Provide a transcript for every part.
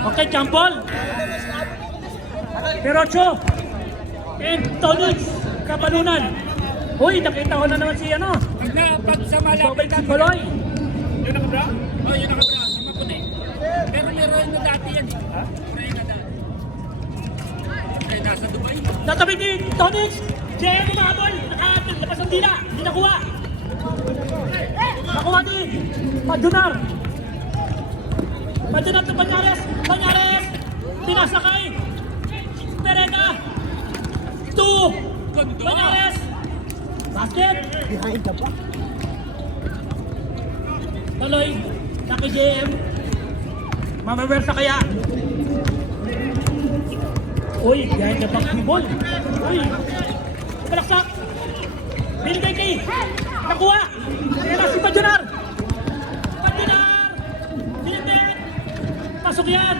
Okay, Champol. Perocho. And Tonix. Kapalunan. Uy, nakita ko na naman si ano. Pag sa malapit Si Baloy. Yun ang kabra? Oo, yun ang kabra. Yung maputi. Pero meron na dati yan eh. Ha? Meron na dati. Kaya nasa Dubai. Natabi ni Tonix. JM umahabol. Nakalabas ang dila. Hindi nakuha. Nakuha din. Padunar. Padunar to Banyares. Banyares. Pinasakay. Pereda. 2. Banyares. Basket. Behind ka pa. Tuloy. Taki JM. Mamawersa kaya. Uy, behind the back ni ball. Uy. Palaksak. Binigay kay. Nakuha. Kaya na si Padunar. Padunar. Binibet. Pasok yan.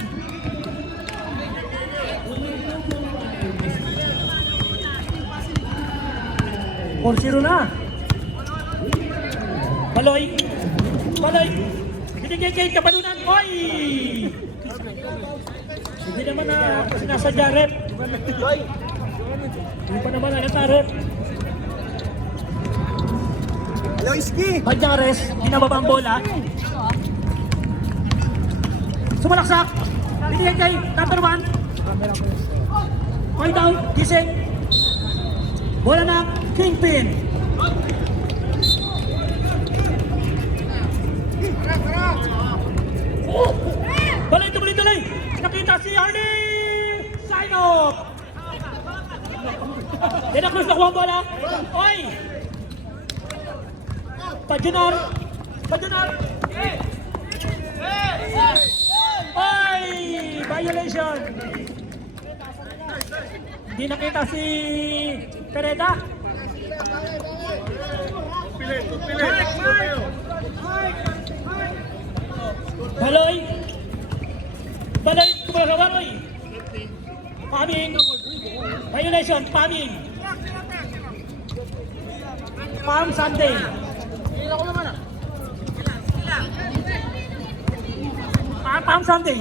Or 0 na. Baloy. Baloy. Binigay kay Kapalunan. Oy! Hindi naman na sinasadya rep. Hindi pa naman na rep. Loiski! Banyares, hinababa ang bola. Sumalaksak. Binigay kay number 1. Point down, gising. Bola na, Kingpin. Tuloy. Nakita si Hardy. Sign off. De La Cruz nakuha ang bola. Oy! Padunar. Padunar. Oy! Violation. Hindi nakita si Pereda. Baloy. Baloy. Baloy. Paming. Violation. Paming. Palm Sunday. Palm Sunday.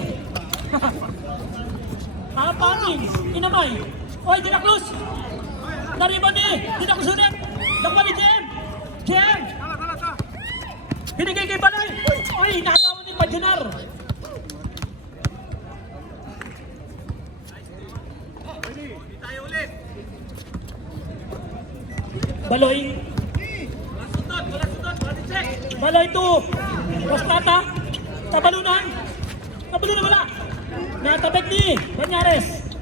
Paming. Inamay. Oy, De La Cruz. Nariban ni. De La Cruz ulit. Nakuha ni JM. JM. Binigay kay Baloy. Oy, nakagawa ni Padunar. Baloy. Baloy to. Rostata. Tabalunan. Tabalunan wala. Natabek ni Banyares.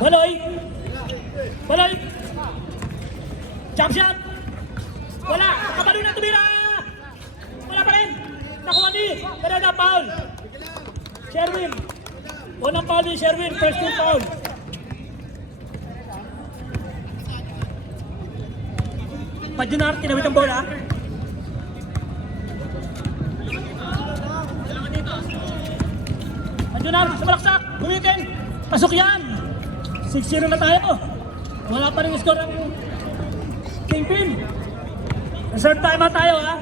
Baloy. Baloy. Jump shot. Wala. Tabalunan tumira. Wala pa rin. Nakuha ni Pereda, foul. Sherwin. Unang foul ni Sherwin. First team foul. Padunar, tinawid ang bola. Padunar, sa balaksak. Gumitin. Pasok yan. 6-0 na tayo. Wala pa rin score ang Kingpin. Reserve time na tayo, ha.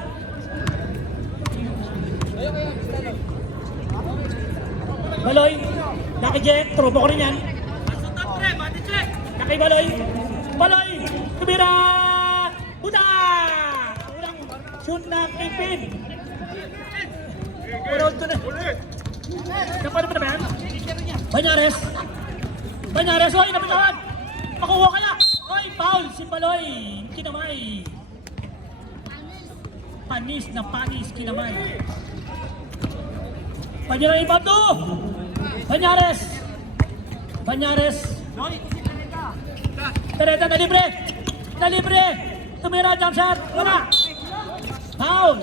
Baloy. Laki Jet. Tropo ko rin yan. Laki Baloy. Baloy. Tumira. Buta! Unang shoot na Kingpin. Puro ito na. Kapano pa naman? Banyares. Banyares. Oy, napitawan. Makuha kaya. Oy, foul. Si Baloy. Kinamay. Panis na panis. Kinamay. Banyares iba to. Banyares. Banyares. Pereda na libre. Na libre. Tumira jump shot. Wala. Foul.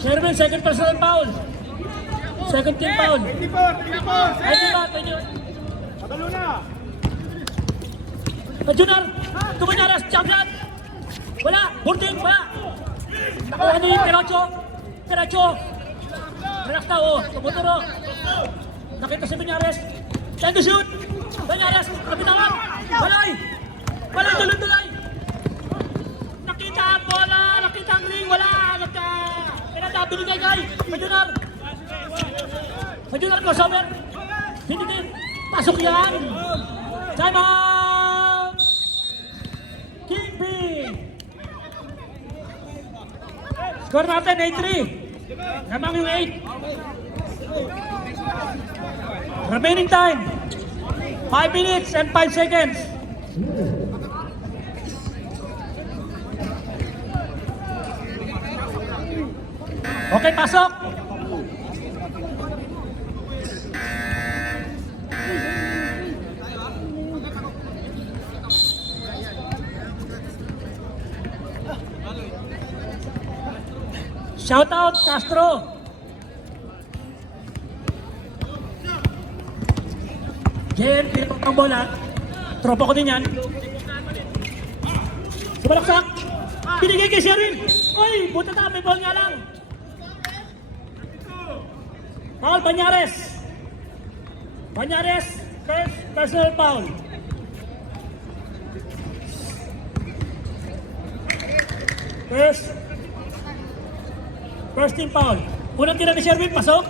Sherwin, second personal foul. Second team foul. Ay, di ba? Patalo na! Padunar. Tumanyaras. Jump shot. Wala. Boarding. Wala. Nakuha ni Peracho. Peracho. Relax na, oh. Tumuturo. Nakita si Banyares. Time to shoot. Banyares. Kapitawan. Balay. Balay, tuloy-tuloy. Nakita ang bola. Nakita ang ring. Wala. Pinadabi ni Gay. Majunar. Majunar crossover. Hindi din. Pasok yan. Time out. Keeping. Score natin 8-3. Lamang yung 8. Remaining time 5 minutes and 5 seconds. Okay, pasok. Shout out Castro. Jen, pinapag ang bola. Tropa ko din yan. Sumalaksak. Binigay kay Sherwin. Uy, buta na. May ball nga lang. Foul, Banyares. Banyares, first personal foul. First team foul. Unang tira ni Sherwin, pasok.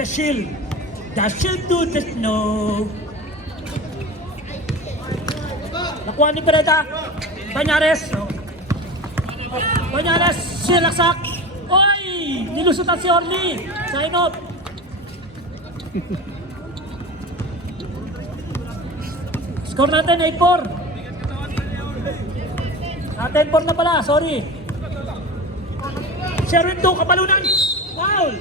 The shield to the snow. Nakuha ni Pereda. Banyares. Banyares, silaksak. Oy! Nilusutan si Orly. Sign off. Score natin 8-4. 10-4 na pala, sorry. Sherwin 2, kapalunan. Foul!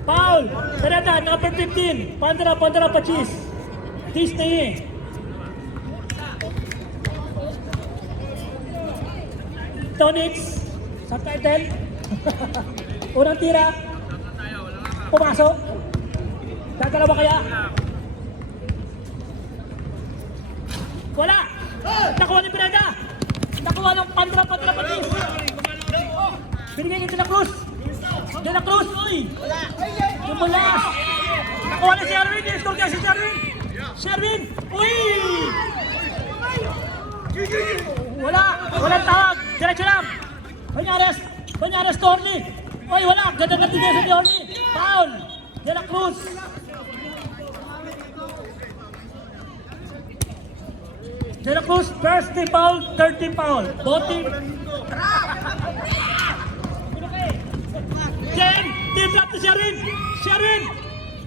Foul! Pereda, number 15. Pandra Pachis. Tis nahi. Tonix, subtitle. Unang tira. Pumasok. Dadalawa kaya? Wala! Nakuha ni Pereda. Nakuha ng Pandra Pachis. Binigay ni De La Cruz. De La Cruz, uy! Tumulas! Nakuha ni Sherwin, i-score niya si Sherwin! Sherwin! Uy! Wala! Walang tawag! Diretso lang! Banyares to Orly! Uy, wala! Ganda na tigil sa Orly! Foul! De La Cruz! De La Cruz, first team foul, third team foul. Both team. Jen, team flap to Sherwin. Sherwin,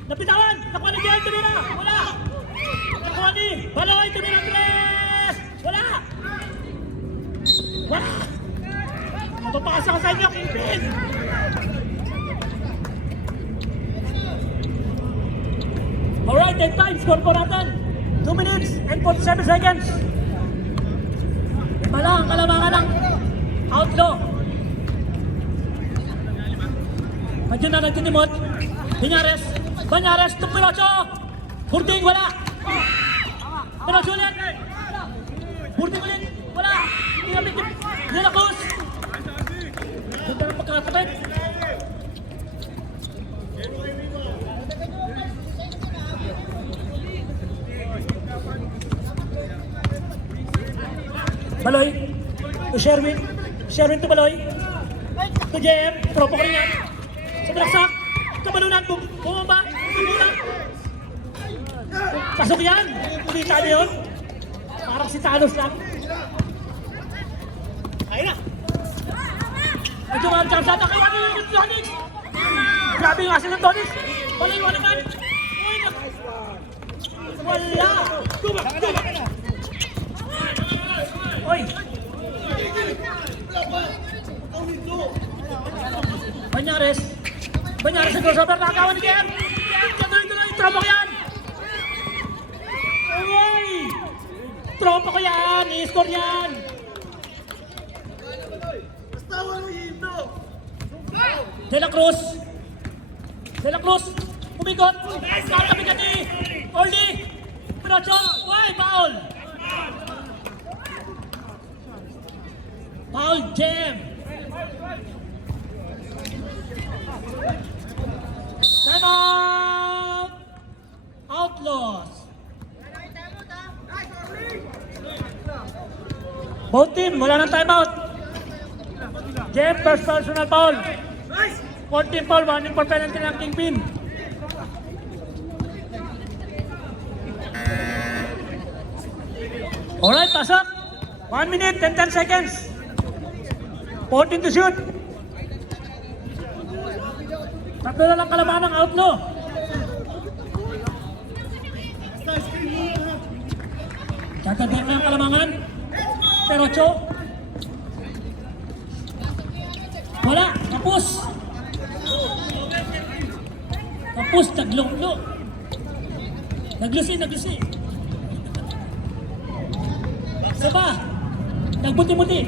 napitawan. Nakuha ni Jen, tumira. Wala. Nakuha ni Baloy, tumira tres. Wala. Wala. Mapapasa ko sa inyo, Kingpin. Alright, 10 times, score po natin. 2 minutes and 47 seconds. Iba lang, kalamangan lang. Outlaw. Medyo na nagtinimot. Banyares, Tupirocho. Hurting, wala. Pirocho ulit. Hurting ulit, wala. Tinapit, De La Cruz. Ganda ng pagkakatapit. Baloy, to Sherwin to Baloy, to JM, tropo ko rin yan. Sa bilaksak, kabalunan, bumaba, bumulang. Pasok yan, hindi tayo yun. Parang si Thanos lang. Ayun na. Medyo nga ang chance natin kay Tonix. Grabe yung asin ng Tonix. Baloy mo naman. Wala. Oy! Banyares sa crossover, nakakawan ni Ken! Tuloy-tuloy, tropa ko yan! Oy! Tropa ko yan! I-score yan! De La Cruz, umikot! Katabi ka ni Orly! Pinocho! Oy! Foul! Foul jam. Time out. Outlaws. Both team, wala nang time out. Jam, first personal foul. 14 foul, 1 for penalty ng Kingpin. Alright, pasok. 1 minute and 10 seconds. 14 to shoot. Tatlo na lang kalaban ng outlaw. Tatabihan na ang kalamangan. Pero Cho. Wala, tapos. Tapos, taglong-lo. Naglusi. Saba. Nagbuti-muti.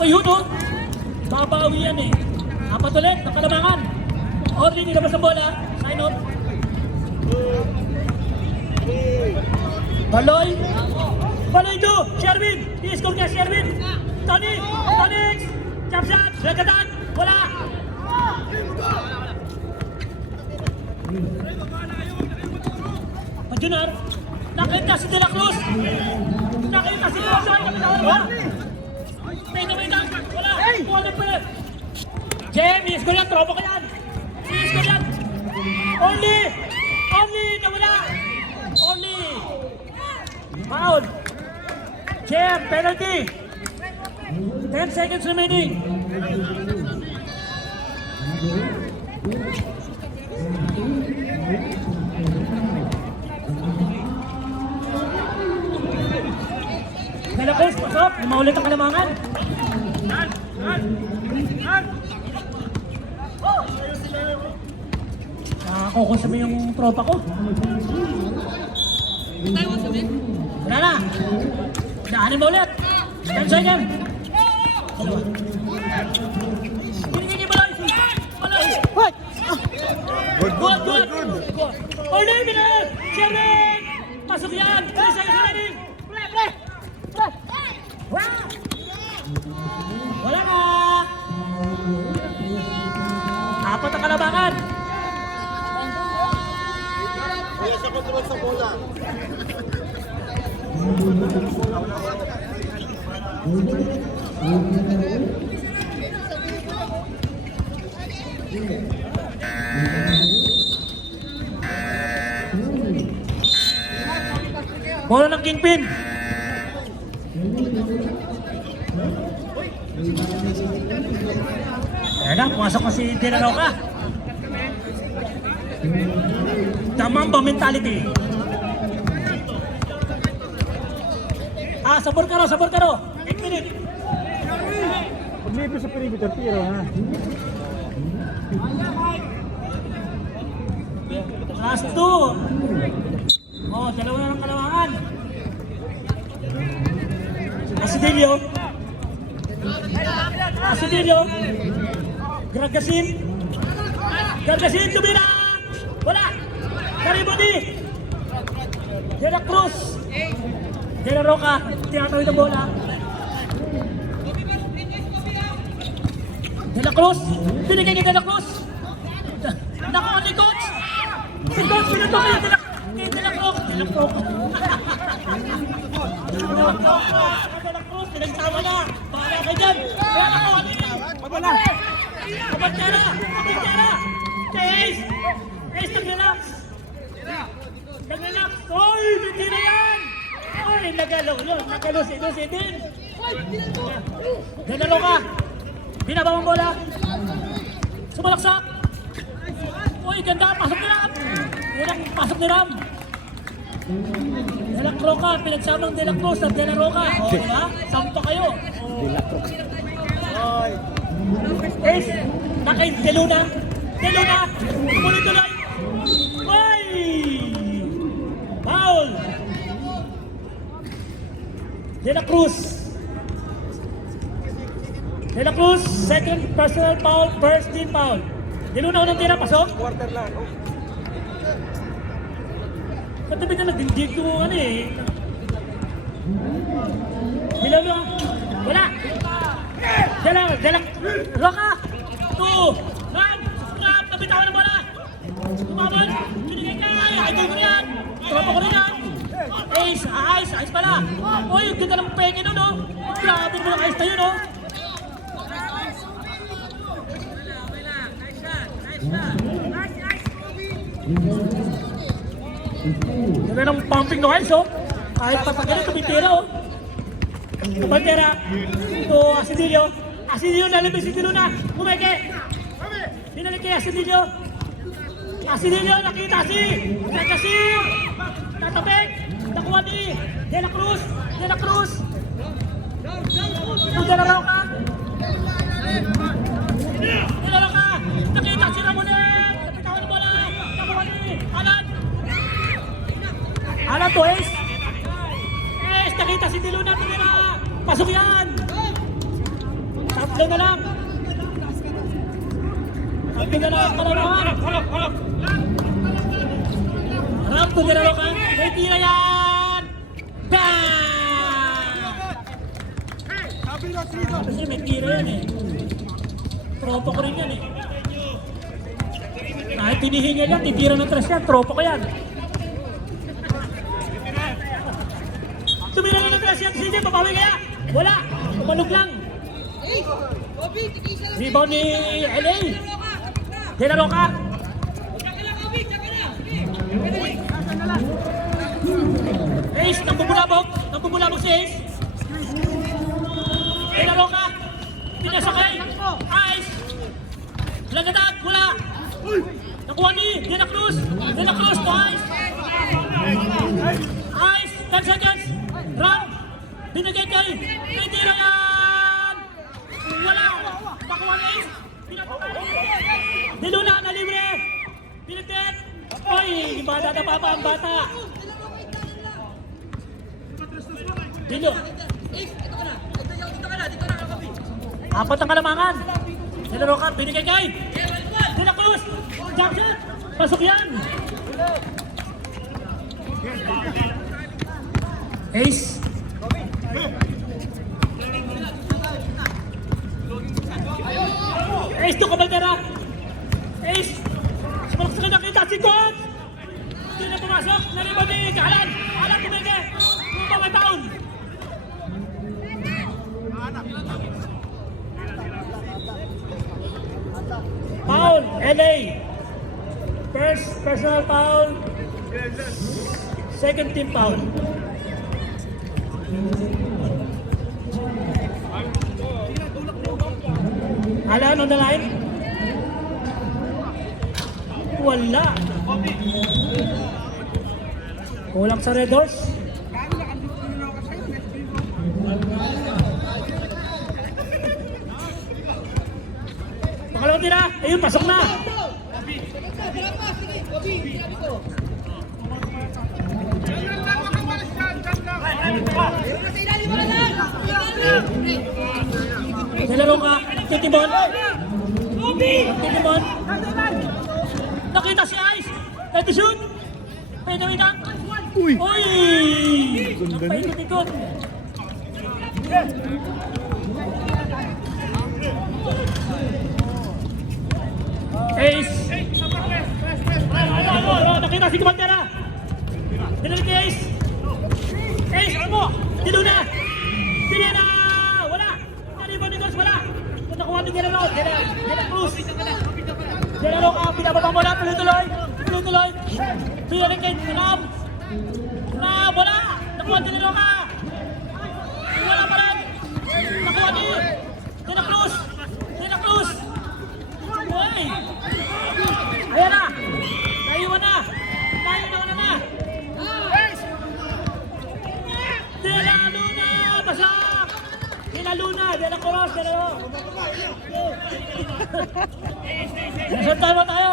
O yun o. Babawi yan eh. Apat ulit, ng kalamangan. Orly, nilabas ang bola. Sign off. Baloy 2. Sherwin. I-score niya, Sherwin. Tony. Jump shot. Lagatan. Wala. Pajunar. Nakita si De La Cruz. Wala. May na. Wala. Wala pa. Jem, i-score yan. Tropo ka yan. I-score yan. Only. Nawala. Only. Foul. Jem, penalty. 10 seconds remaining. De La Cruz, pasok. Maulit ang kalamangan. Nakakukusami yung tropa ko. Wala na. Daanin mo ulit. 10 seconds. Dalawa. Pinigin mo lang. What? Good. Orly, bilang. Sherwin. Pasok yan. 3 seconds remaining. Wala ka. Apat ang kalabangan. Kaya sa kontrol sa bola. Bola ng Kingpin. Ayan na, pumasok ko si De La Roca. Tamang ba mentality? Sabor ka raw. 8 minutes. Paglipo sa perimeter, tiro ha. Last 2. Dalawa na ng kalamangan. Asidilio. Gargasin, tumira. Wala. Karibodi. De La Cruz. De La Roca. Tinatawid ang bola. De La Cruz. Binigay kay De La Cruz. Nakuha ni Coach. Si Coach pinutok kay De La Cruz. De La Cruz. Pinagtama na. Bahala ka dyan. Kaya nakuha ni. Kabantera. Kay Ace. Ace, nag-relax. Oy, hindi na yan. Oy, nagalo-si din. Ganalo ka. Binaba mong bola. Sumalaksak. Oy, ganda. Pasok ni Ram. De La Roca, pinagsamang De La Cruz at De La Roca. Diba? Samto kayo. Ace, De Luna. Tuloy. Oy! Foul! De La Cruz, second personal foul, first team foul. De Luna unang tira, pasok. Quarter lang. Katabi na nagdindig ko ano eh. Dilaw lang. Wala. Dalang. Roka. 2, 1. Grab. Nabitawan na bola. Tumabon. Binigay ka. Idol ko yan. Tropa ko rin yan. Ayos pala. Uy, yung ganda ng peke nun, no? Grabe mo lang ayos tayo, no? Ganda ng pumping no ayos, oh. Kahit papagalit, tumitira, oh. Pantera. Ito, Asidilio. Asidilio, nalabas si Dilo na. Kumeke. Binalik kay Asidilio. Asidilio, nakita si Nagkasir. Tatapik. Nakuha ni De La Cruz. Ito, De La Roca. Nakita si Ramonet. Napitawan mo na. Nakuha ni Alan. Alan to, Ace. Nakita si Dilo na. Pasok yan. Tatlo na lang. Harap. Harap to De La Roca. May tira yan. Bang! Kasi may tira yan eh. Tropa ko rin yan eh. Kahit tinihingal yan, titira ng tres yan. Tropa ko yan. Tumira yan ng tres yan. CJ, papawi kaya? Wala. Umalog lang. Rebound ni LA. De La Roca. Ace, nambubulabog si Ace. De La Roca. Pinasakay. Ice. Lagadag, wala. Nakuha ni De La Cruz to Ice. Ice, 10 seconds. Round. Binigay kay tira yan. Wala. Nakuha ni Ace. Dilo na libre. Pinagdet. Oy, bata na pa ang bata. Dilo. Apat ang kalamangan. De La Roca, binigay kay De La Cruz. Jump shot. Pasok yan. Ace. Ace to Kabaldera. Ace. Sumalak sa nakita si Coach. Hindi na pumasok. Nariba ni Alan. Alan tumike. Bumaba taon. Foul, LA. First personal foul. Second team foul. Alan on the line. Wala. Kulang sa Red Horse. Pangalawang tira. Ayun, pasok na. De La Roca, titibon. Nakita si Ice. Ready shoot. Pwede may dunk. Uy! Napaikot-ikot. Ace. Nakita si Kumantera. Dinalik kay Ace. Ace, ano mo? Dilo na. Wala. Nariban ni Dos, wala. Nakuha ni De La Cruz. De La Roca, pinababa mo na. Tuloy-tuloy. Pinalik kay Ram. Wala. Nakuha ni De La Roca. Wala pa rin. Nakuha ni De La Cruz. Uy. Ayan na. Naiwan na. De La Luna. Basak. De La Luna. De La Cruz. Nasaan tayo tayo?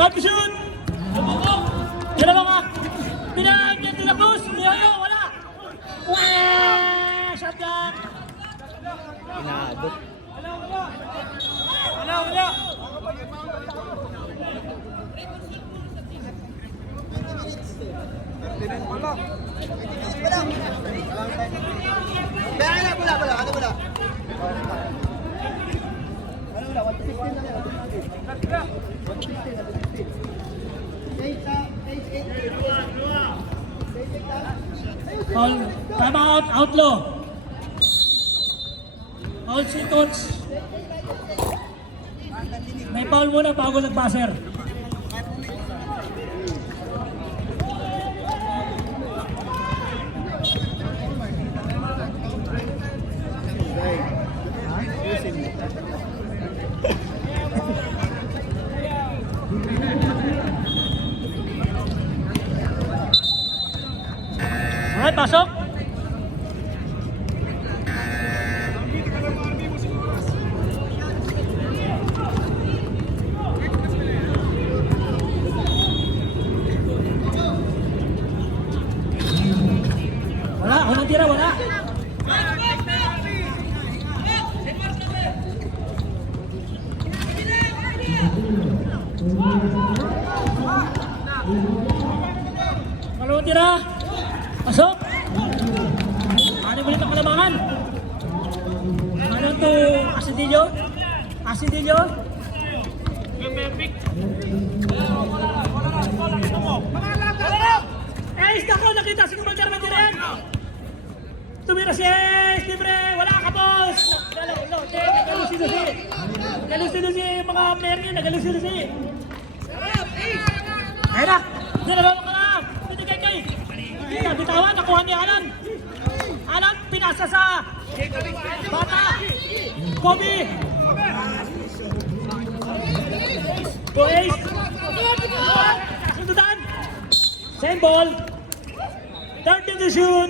Top shoot! Dalawa ka! Pinagyan Foul, time out, outlaw. Foul si coach. May foul muna bago nag-passer. Alright, pasok. Wala, unang tira, wala. Kalawang tira. Pasok. Ano ulit ang kalabangan? Ano to? Asidillo? Asidillo? Ace, nako, nakita si Kumaljar Matiren. Tumira si Ace, libre, wala ka, boss. Nagalusin si mga player niya, nagalusin si. Ayun na, dinalaw ka na. Binigay kay. Bitawan, nakuha ni Alan. Alan, pinasa sa bata. Kobe. To Ace. Sundutan. Same ball. Third division.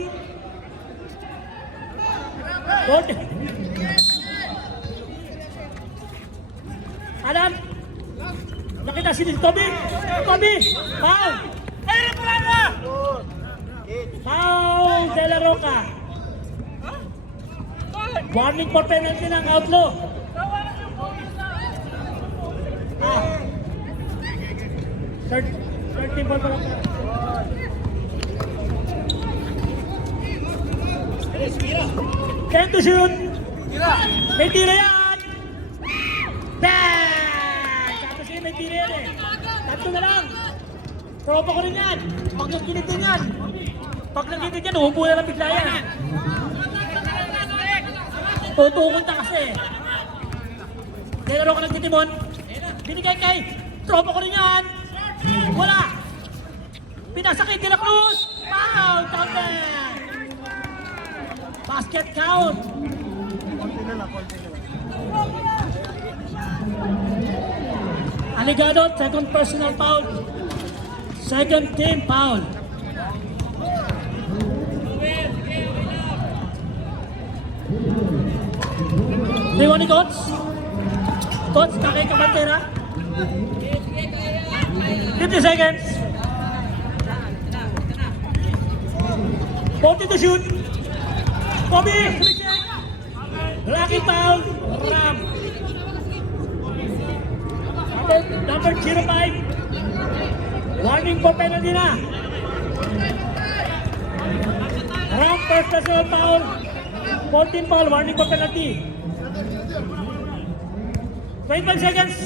Good. Alan. Nakita si Kobe. Kobe. Foul. Foul De La Roca. Warning for penalty ng outlaw. Third team ball pala. Ten to shoot. May tira yan. Bang! Tapos yun, may tira yan eh. Tatlo na lang. Tropa ko rin yan. Pag nagkinit din yan. Pag nagkinit yan, upo na lang bigla yan. Tutukon ta kasi. Nilaro ka ng titimon. Binigay kay. Tropa ko rin yan. Wala. Pinasa kay De La Cruz. Foul. Counter. Basket count. Aligado, second personal foul. Second team foul. Diwan ni Coach. Coach, kakay kabantera. 50 seconds. 40 to shoot. Kobe. Lucky foul. Ram. Number 05. Warning for penalty na. Ram first personal foul. 14 foul. Warning for penalty. 25 seconds.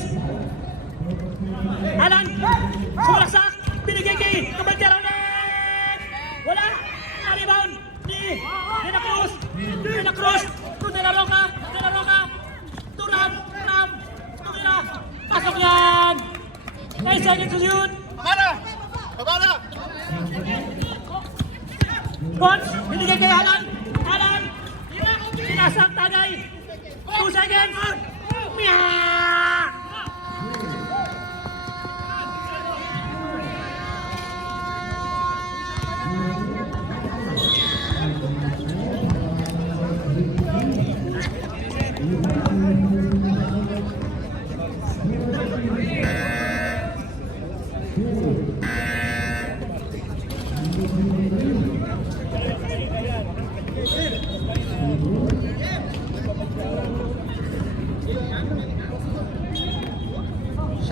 Alan. Sumalaksak. Binigay kay Kabantera ulit. Wala. Na-rebound. De La Cruz. De La Cruz. To De La Roca. De La Roca. To Ram. Ram. Tumira. Pasok yan. 9 seconds to shoot. Pabala! Coach. Binigay kay Alan. Alan. Pinasak tagay. 2 seconds. Miyaa!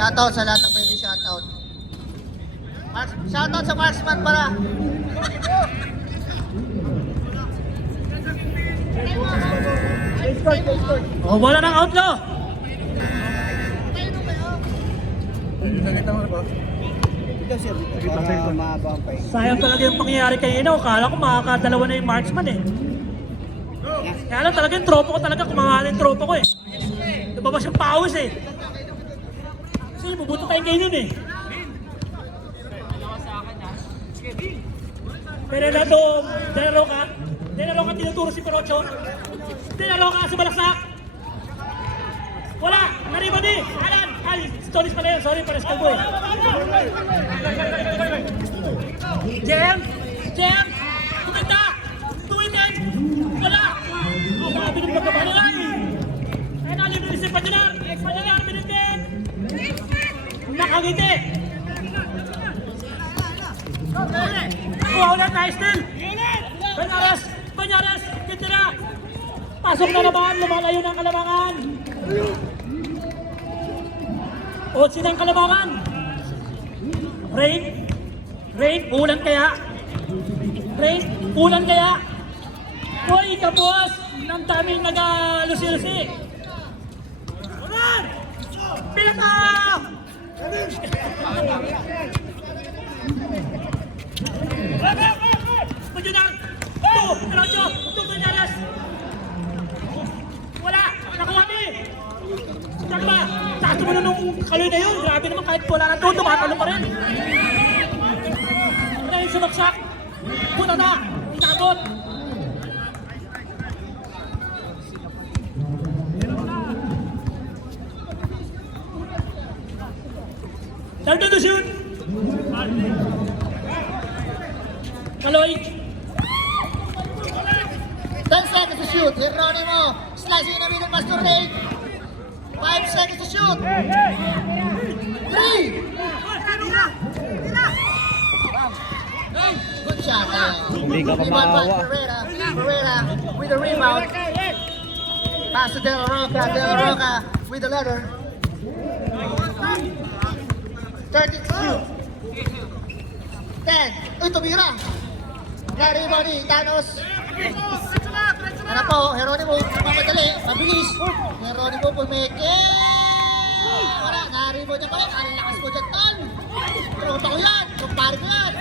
Shoutout sa lahat na pwede shoutout. Shoutout sa marksman pala. O, wala ng outlaw. Sayang talaga yung pangyayari kay Ino. Kala ko makakadalawa na yung marksman eh. Kaya lang talaga yung tropo ko talaga. Kumangala yung tropo ko eh. Nababas yung pawis eh. Kasi bubuto tayo kayo nun eh. Pero na ito, dinaro ka tinuturo si Perocho. Dinaro ka si Balaksak. Wala! Nariban eh! Alan! Ay! Stories pala yun. Sorry, pares ka boy. Jem! Jem! Kumita! Tuwitin! Wala! Grabe ng pagkabalo ay! Ay, nalimunin si Panyanar! Panyanar, binutin! Nakangiti! Wow, na nice still! Banyaras! Banyaras! Kitira! Pasok na naman! Lumalayo ng Kalamangan! Otsi ng Kalamangan! Rain! Rain! Ulan kaya? Rain! Ulan kaya? Hoy, kapos! Nang daming nag-lusi-lusi! Ulan! Pilata! Majunan! Ito! Perocho! Ito! Banyaras! Wala! Nakuha ni! Saan ba? Taas mo na nung kaloy na yun. Grabe naman kahit wala na ito. Tumatalo pa rin. Dahil sumagsak. Puta na! Inabot! Daldo to shoot! Kaloy! 10 seconds to shoot. Geronimo. Slicing in the middle, Pastor Ray. 5 seconds to shoot. 3. Good shot. Hindi ka pa maawa. Pereira with the rebound. Pass to De La Roca. De La Roca with the letter. 30 to shoot. 10. Uy, tumira. Na-rebound ni Thanos. Ano po, Geronimo, mamadali, mabilis. Geronimo, pumeke. Wala, na-rebound niya pa rin. Ang lakas po dyan, Tan. Tropa ko yan, kumpare ko yan.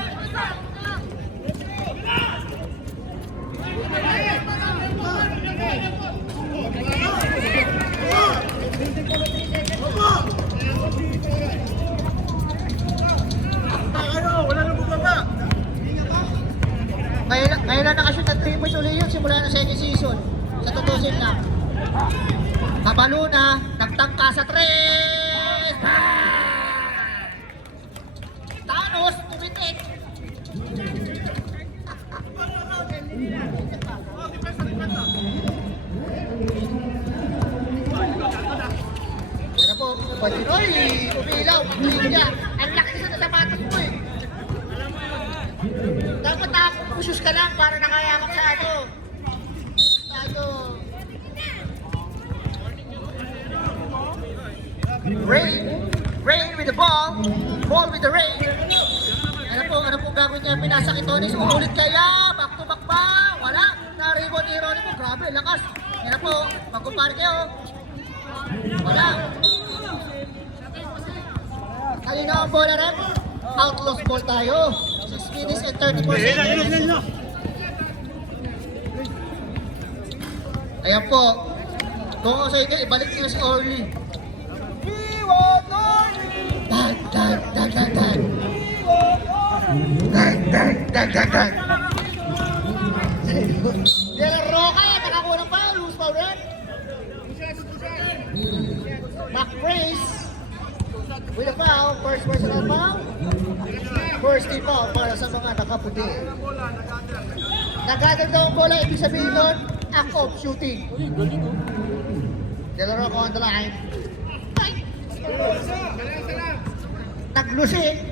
Ngayon na nakashoot at 3 points ulit yun simula ng second season. Sa tutusin lang. Kabalo na, nagtangka sa 3! Thanos, tumitik! Ano po, Paginoy, umilaw, umilaw niya. Ang laki sa sapatos mo eh. Dapat pusus ka lang para nakayakap sa ato. Sa ato. Rain with the ball. Ball with the rain. Ano po gagawin niya? Pinasakit Tonis. Umulit kaya. Back to back ba? Wala. Na-rebound ni Geronimo. Grabe, lakas. Yan po. Magkumpare kayo. Wala. Kalina ang bola rin. Outlaws ball tayo. 6 minutes and 34 seconds. Ayan po. Kung ako sa inyo, ibalik niyo si Orly. Dag. De La Roca, nakakuha ng foul. Loose foul rin. McPrace. With a foul. First personal foul. First team foul para sa mga nakaputi. Nag-gather daw ang bola, ibig sabihin nun, act of shooting. De La Roca on the line. Ay! Naglusi.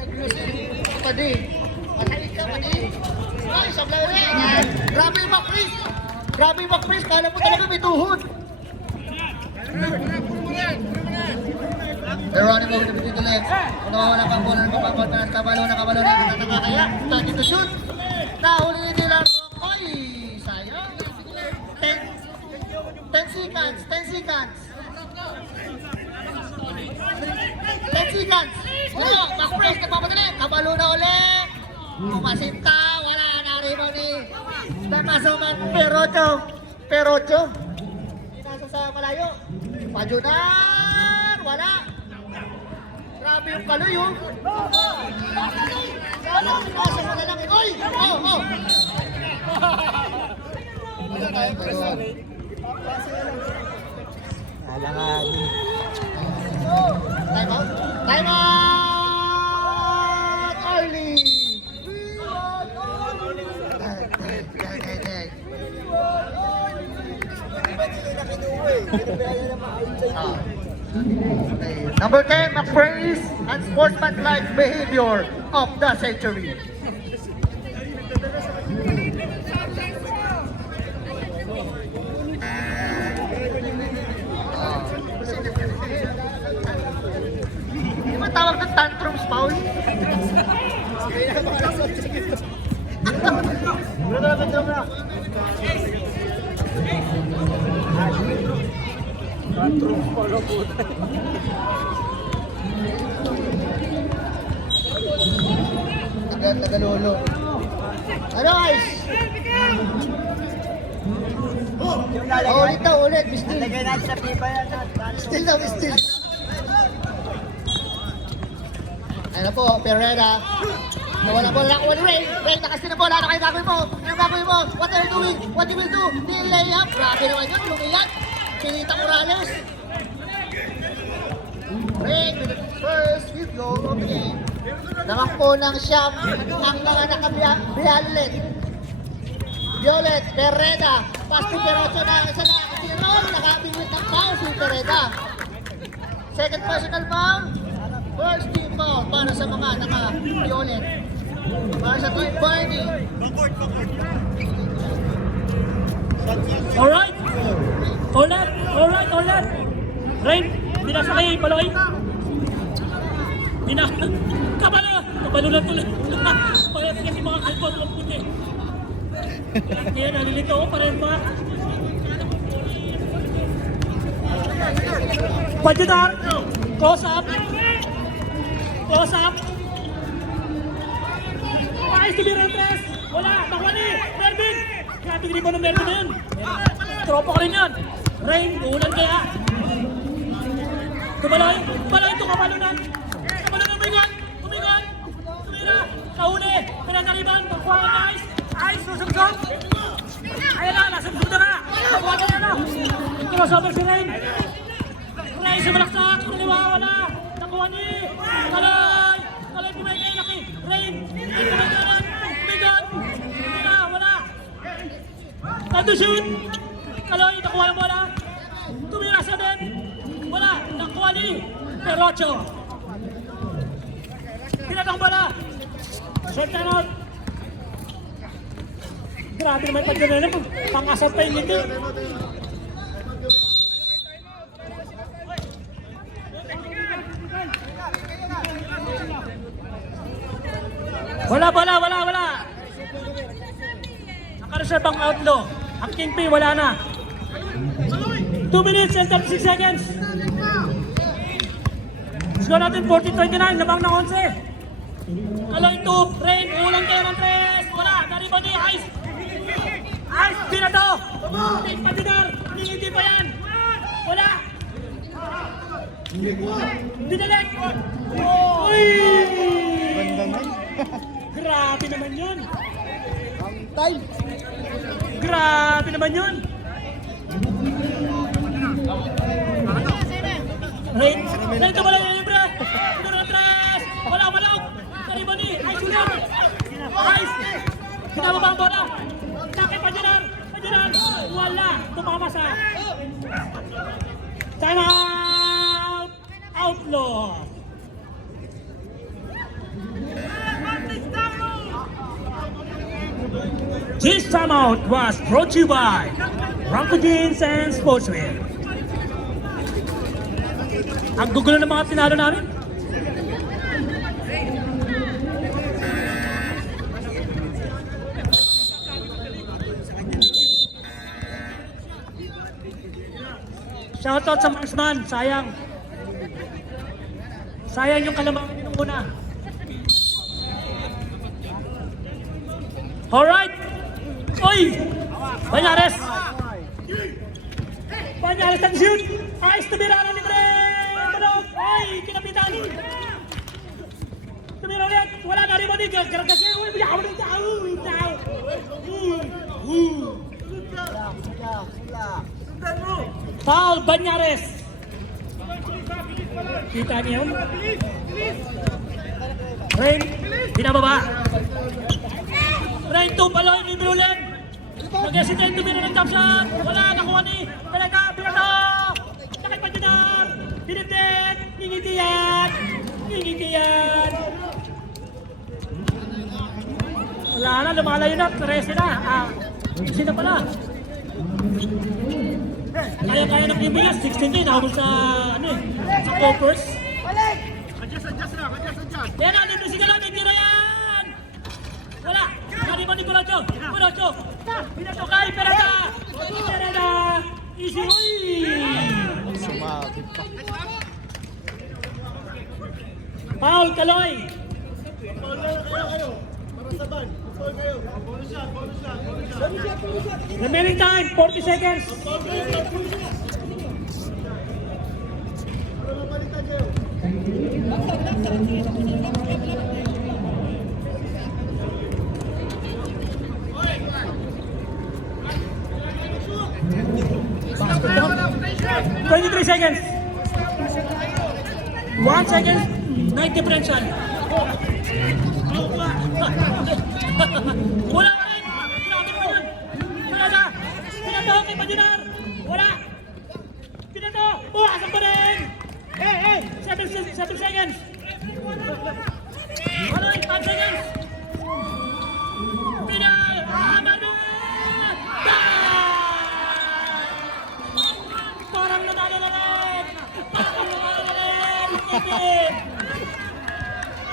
Naglusi. Padi. Masalik ka, padi. Ay, sablay rin. Grabe yung McPrace. Grabe yung back-press, kala mo talaga may tuhod. Geronimo with the between the legs. Kung nawawala pa ang bola ng kapapot na kabalo na natatangakaya. Tati to shoot. Nahuli nila Rokoy. Sayang. 10 seconds. 10 seconds. 10 seconds. Ano? Back-press, nagpapadali. Kabalo na ulit. Kumasinta. Wala na rebound ni Tamasuman Perocho. Nasa sa malayo. Pajunan. Wala. Grabe yung kaloy yung. Wala. Nasa mo na lang. Oy! Oh! Time out. Time out! Early! Number 10, praise and sportsmanlike behavior of the century. Di ba tawag ng tantrums, Paul? Tagalolo. Ano guys? Ulit. Mistil. Lagay natin sa pipa yan. Mistil. Ano po, Pereda. Nawala bola na kuha ni Ray. Ray, nakastin na bola. Ano kayo gagawin mo? Ano gagawin mo? What are you doing? What you will do? Delay up. Grabe naman yun. Lumiyan. Pinita Morales. Ray, first field goal of the game. Namakpo ng Siyam ang mga Violet, Pereda. Pass to Perocho na isa na. Tirol, nakabingwit ng foul si Pereda. Second personal foul. First team foul para sa mga naka-Violet. Para sa team Barney. Alright. Ulit. Rain, binasa kayo, Paloy. Kabalo lang tuloy. Parang kasi mga kalpot ng puti. Kaya nalilito ako, parang ba? Pajutan, close up. Ayos to be rentres. Wala, nakwali. Melvin. Grabe grip mo ng Melvin na yun. Tropa ko rin yan. Rain, ulan kaya. Kabaloy ito kabalunan. Umigan. Tumira. Kauli. Pinagkariban. Pagkuha ng ice. Ice, susubsub. Ayan na, nasubsub na nga. Pagkuha ka na. Crossover si Rain. Rain, sumalaksak. Kaliwa, wala. Nakuha ni. Kaloy, pumigay. Laki. Rain. Umigan. Tumira, wala. Time to shoot. Kaloy, nakuha ng bola. Tumira sa din. Wala. Nakuha ni Perocho. Pinatang bola. Short time out. Grabe naman pag-gano'n na. Pangasap pa yung hindi. Wala. Nakareserve ang outlaw. Ang King P, wala na. 2 minutes and 36 seconds. Score natin 14-29, labang ng 11. Kaloy 2, Rain, ulang kayo ng 3. Wala, naribon ni Ice. Ice, binato. Take Patinar, hindi pa yan. Wala. Dinalik. Uy! Grabe naman yun. Grabe naman yun. Rain, ito wala yung libre. Ito na 3. Wala. Naribon ni Ice ulit. Ice. Pinababa ang bola. Taki Patinar. Wala. Tumamasa. Time out. Outlaw. This timeout was brought to you by Ranko Jeans and Sportswear. Ang gugulo ng mga tinalo namin. Shoutout sa marksman, sayang. Sayang yung kalamangan nung una. Alright! Oy! Banyares! Banyares ang shoot! Ayos na birana ni Dre! Manog! Ay! Kinapitan! Tumira ulit! Wala na rin mo din! Garagasi! Uy! Biyak mo rin tao! Tao! Foul! Banyares! Kita niyo? Rain! Binababa! Rain 2 Paloy! Libre ulit! Nag-hesitate tumira ng jump shot! Wala! Nakuha ni Pelaga! Pinato! Nakit pa Junar! Dinipdit! Ngingiti yan! Ngingiti yan! Wala na! Lumalayo na! 13 na! 16 na pala! Kaya-kaya ng team niya, 16 din, habol sa, sa Poppers. Kaya na, libre siya natin, tira yan! Wala! Kari mo ni Corocho! Corocho! Pinato kay Pereda! Pereda! Easy! Uy! Foul, Kaloy! Remaining time, 40 seconds. Basketball. 23 seconds. 1 second, 9 differential. Wala pa rin! Grabe pa yun! Talaga! Pinato kay Pajunar! Wala! Pinato! Buwasan pa rin! 7 seconds! Ano yung 5 seconds? Pinal! Amano! Parang nanalo na rin! Parang nanalo na rin! Team!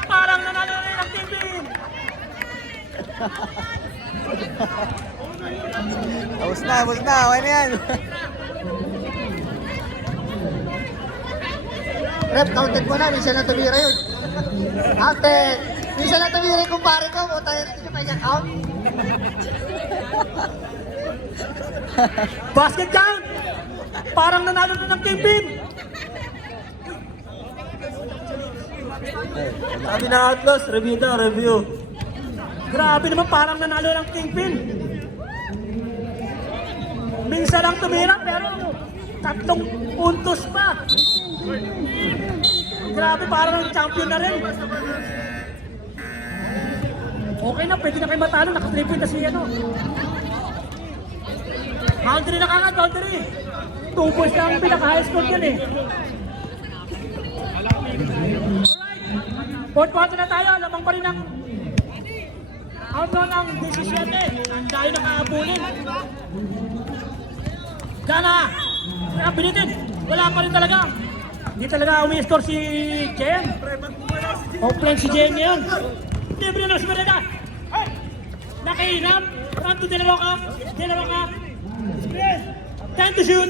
Parang nanalo na rin ang team! Tapos na, okay na yan. Rep, counted mo na. Minsan lang tumira yun. Counted. Minsan lang tumira yung kumpare ko. O tayo rin yung kanya count. Basket count! Parang nanalo na ng Kingpin! Sabi na Atlas, review. Grabe naman, parang nanalo ng Kingpin. Minsan lang tumira pero 3 puntos pa. Grabe, parang champion na rin. Okay na, pwede na kayo matalo. Naka-3 point na siya, no? Boundary na kagad, boundary. 2 points na ang pinaka-high score yan, eh. Alright. Fourth quarter na tayo. Lamang pa rin ang outlaw ng 17. Ang dahil nakaabulin. Gana! Pinitin! Wala pa rin talaga. Hindi talaga umi-score si Jem. Off-line si Jem ngayon. Libre na si Mereda. Nakainam. Ram to De La Roca. 10 to shoot.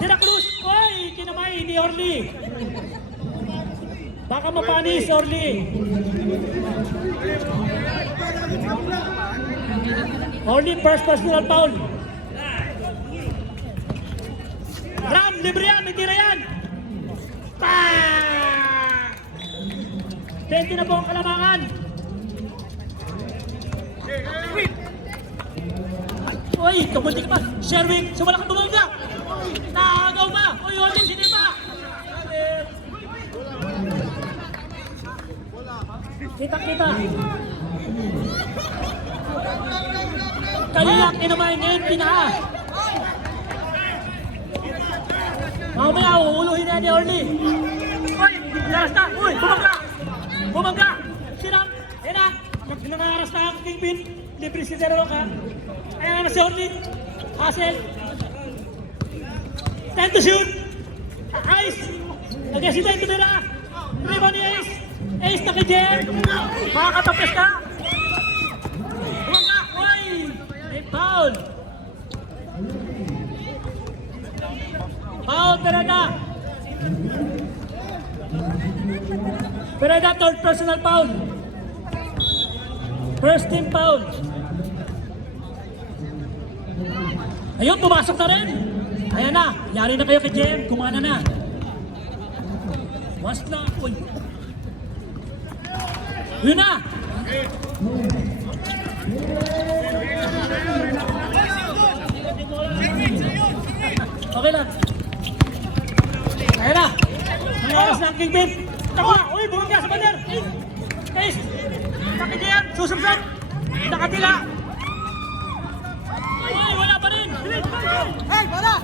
De La Cruz. Oy! Kinamay ni Orly. Baka mapanis Orly. Orly, first personal foul. Ram, libre yan, may tira yan. 20 na po ang kalamangan. Uy, kabuntik pa. Sherwin, sumala ka tumulga. Nakagaw pa. Uy, Orly, sini pa. Kita-kita. Kaliyak inamay ngayon pinaa. Mamaya, uuluhin na ni Orly. Uy, laras na. Uy, bumangga. Sinang, nangaras na ang Kingpin. Libre si De La Roca. Ayan na si Orly. Hassel. 10 to shoot. Ice. Nag-hesitate tumira. Rebound ni Ace. Ace na kay Jem. Makakatapos ka. Huwag ka. Uy. May foul. Foul, Pereda. Pereda, third personal foul. First team foul. Ayun, pumasok na rin. Ayan na, yari na kayo kay Jem. Kumana na. Was na. Uy. Yun na. Okay lang. Ayan na. Nangaras na ang King Beef. Tawa. Uy, bumangga sa bander. Ace. Kaki Jem. Susubsab. Nakatila. Uy, wala pa rin. Hey, wala!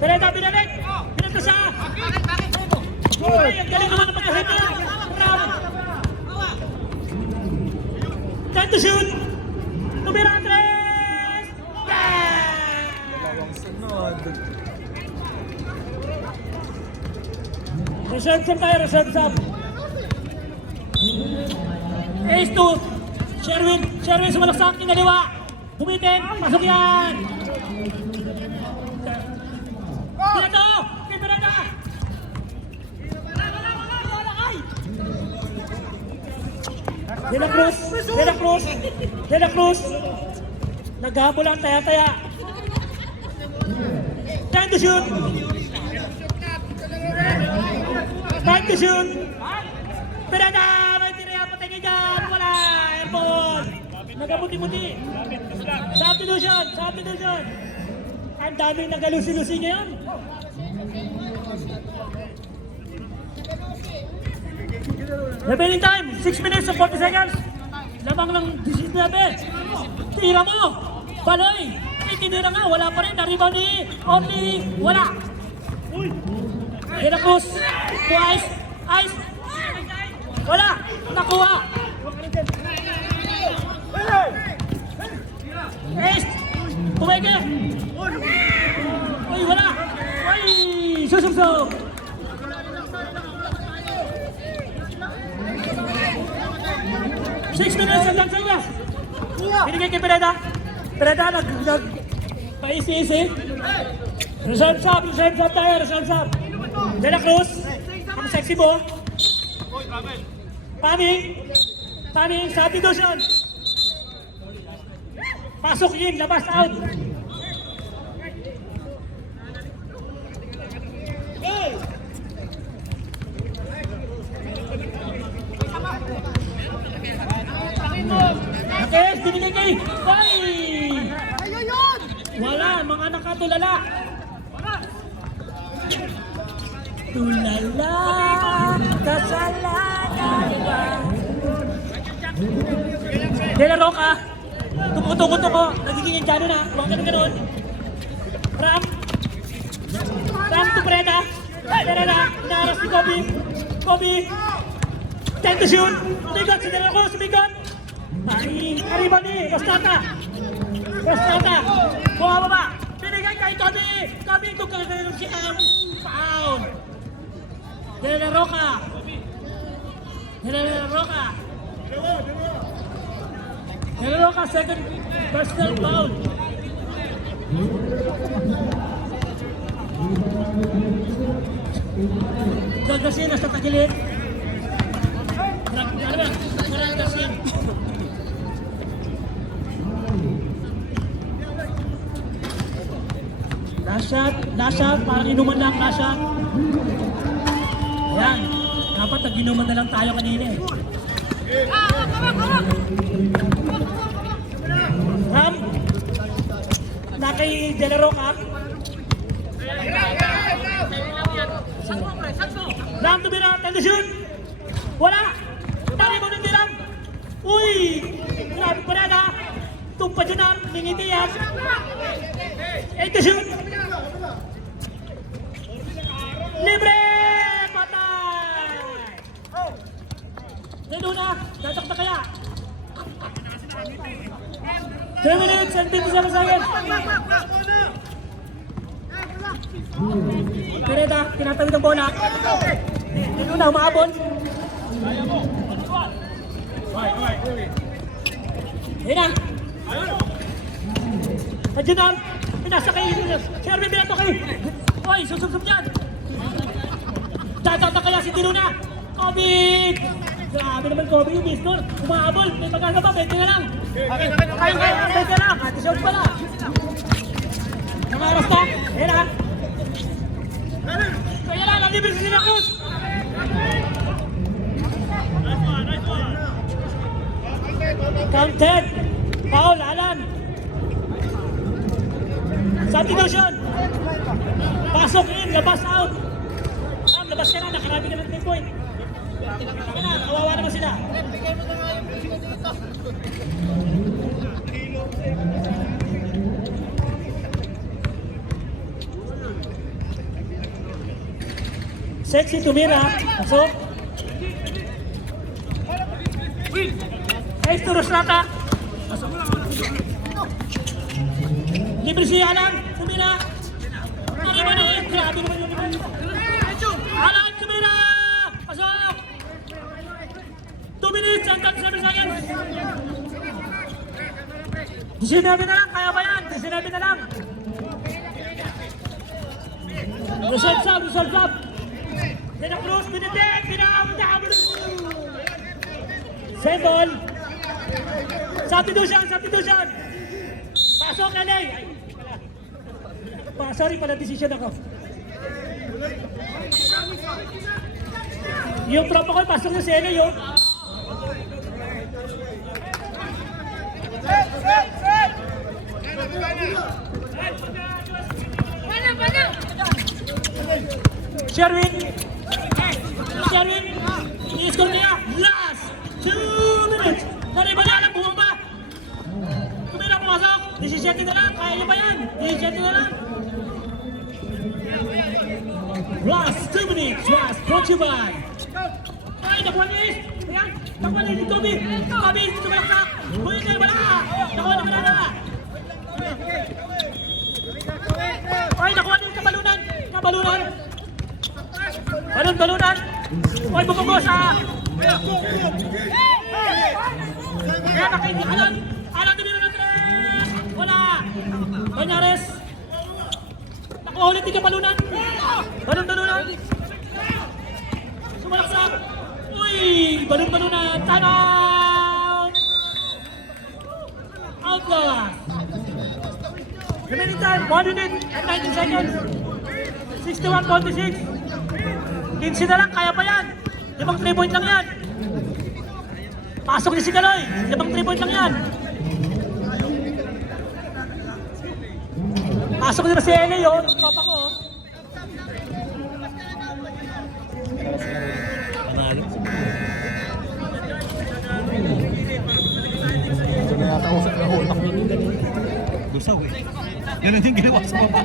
Pereda, binalik. Binalik siya. Uy, ang galing naman ng pagkahit niya. Bravo. 10 to shoot. Tumira ang tres. Yeah! Dalawang sunod. Reserve sub tayo, reserve sub. Ace 2. Sherwin, Sherwin sumalaksak, kinaliwa. Bumitin, pasok yan. Tirado, kay Pereda. De La Cruz, De La Cruz, De La Cruz. Naghabol ang taya-taya. 10 to shoot. 10 to shoot. Pereda, may tiriya, patay ka dyan. Wala, airball. Nagabuti-buti. Substitution, substitution. Ang daming nagalusi-lusi ngayon. Remaining time, 6 minutes and 40 seconds. Lamang ng 19. Tira mo. Baloy. Itinira nga, wala pa rin. Na-rebound ni Only. Wala. De La Cruz. Twice. Ice. Wala. Nakuha. Ace. Pumeke. Uy, wala. Uy, susubsob. Six minutes and lang seconds. Binigay kay Pereda. Pereda paisi-isi. Reserve sub tayo, reserve sub. De La Cruz. Ang sexy mo. Paning, substitution. Pasok in, labas out. Okay, binigay kay Bay. Wala, mga nakatulala. Tulala, kasalanan ba? De La Roca, tumutuko-tuko, nagiging yung dyan na, huwag ka na gano'n. Ram to Pereda, Pereda, naras ni Kobe, 10 to shoot, bigot, si De La Cruz, bigot. Arriba ni Costata, buha baba, binigay kay Kobe ito kagano'n si foul. De La Roca, second personal foul. Gagasin nasa tagilid. Gagasin. Last shot, parang inuman lang last shot. Ayan, dapat nag-inuman na lang tayo kanina eh. Ram, na kay De La Roca. Ram to Bira, 10 to shoot. Wala, tali mo ng Ram. Uy, grabe pa rin ha. Tumpa dyan ha, ningiti yan. 8 to shoot. Libre! Patay! Nino na, dadak na kaya. seconds and 57 seconds. Pereda, tinatawid ang bola. Dito na, umaabot. Ayun na. Nandiyan na. Pinasa kayo. Sherby, binato kayo. Oy, susubsub yan. Tatata kaya si Tino na. Kobe! Grabe naman Kobe yung miss doon. Umahabol. May pag-asa pa. 20 na lang. Kayo, 20 na lang. Ati-shot pala. Nakaras na. Ayun na. Kaya lang, ang libre si Sina Cruz. Counted. Foul, Alan. Substitution. Pasok in, labas out. Labas ka na, nakarami naman 3 point. Kaya na, kawawa naman sila. Sexy tumira. Pasok. Ace to Rosnata. Pasok. Libre si Alan. Tumira. Grabe naman yun. Alan, tumira. Pasok. 2 minutes and 37 seconds. 19 na lang. Kaya ba yan? 19 na lang. Resolve sub, resolve sub. Sina Cruz, Benedek, pinakabot. Send ball. Substitution, substitution. Pasok, LA. Ay, wala. Sorry, pala decision ako. Yung tropa ko, pasok na si LA, yun. Sherwin. Sherwin. I-score niya. Last 2 minutes. Naribala na, bumaba. Tumira, pumasok. 17 na lang. Kaya niyo ba yan? 17 na lang. Last 2 minutes was brought to you by. Ay, nakuha niya is. Ayan, nakuha niya si Toby. Toby, tumalaksak. Huwag niya bala. Nakuha niya bala na. Ay, nakuha niya yung kabalunan. Kabalunan. Balon-balunan. Ay, bumugo sa... Kaya nakindi Alan. Alan, tumira ng 3. Wala. Banyares. Nakuha ulit yung kabalunan. Balon-balunan. Sumalaksak. Uy, balon-balunan. Time out. Outlast. Remaining time, 1 minute and 19 seconds. 61-46. 15 na lang, kaya pa yan. 5 3 point lang yan. Pasok ni si Galoy. 5 3 point lang yan. Pasok nila si LA, yun. Ang tropa ko. Ito na yata usap na utak nito ganun. Gusaw eh. Ganun yung ginawa sa baba.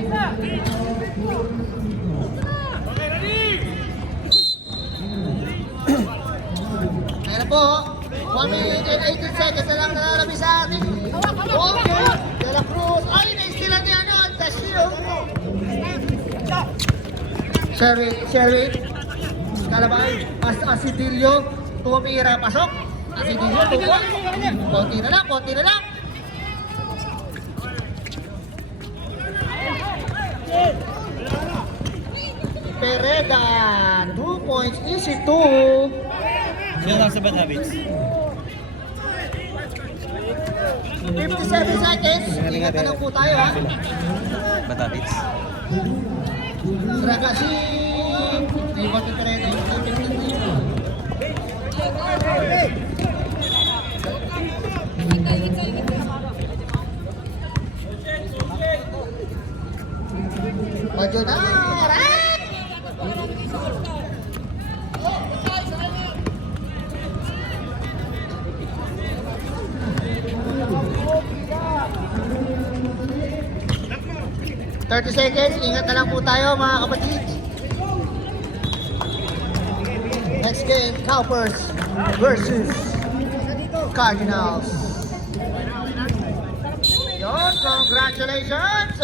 Ayan po, 1 minute and 18 seconds na lang nalalabis sa ating okay, De La Cruz. Ay, na-istilan niya ano, the shield. Sherwin, Kalabay, Asidillo, tumira, pasok. Asidillo, tuwa. Konti na lang, konti na lang. Pereda, 2 points, easy 2. Sino lang sa Bad Habits? 57 seconds. Ingat na lang po tayo ha. Bad Habits. Saka si... Ibot yung Pereda. Maju na! Rat! ...30 seconds, ingat na lang po tayo mga kapatid. Next game, Cowpers versus Cardinals. Yo! Congratulations!